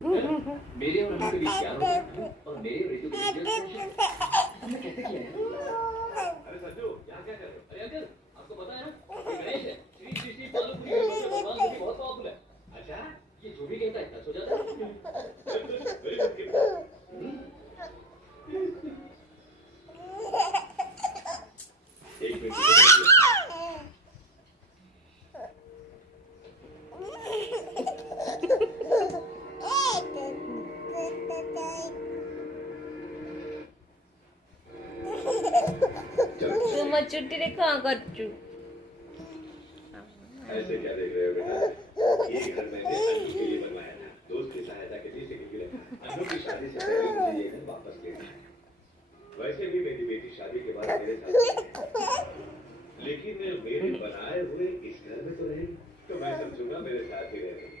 मेरे और अनु के बीच प्यार हो गया और मेरे और रितु के बीच तुमने कैसे किया है? अरे संजू, यहाँ क्या कर रहे हो? अरे अंकल, आपको पता है ना, ये गणेश है। श्री श्री श्री पालनपुरी गणपति भगवान को भी बहुत पावरफुल है। अच्छा, ये जो भी कहता है सच हो जाता है। Very good gift. एक मिनट। तू मचुट्टी रे कहाँ करचू? ऐसे क्या देख रहे हो बेटा? ये घर मैंने अनु के लिए बनवाया था। दोस्त की सहायता के लिए सिर्फ रखा। अनु की शादी से पहले मुझे ये घर वापस लेना है। वैसे भी मेरी बेटी शादी के बाद मेरे साथ है। लेकिन मेरे बनाए हुए इस घर में तो रहेगी, तो मैं समझूंगा मेरे साथ ही रहेगी।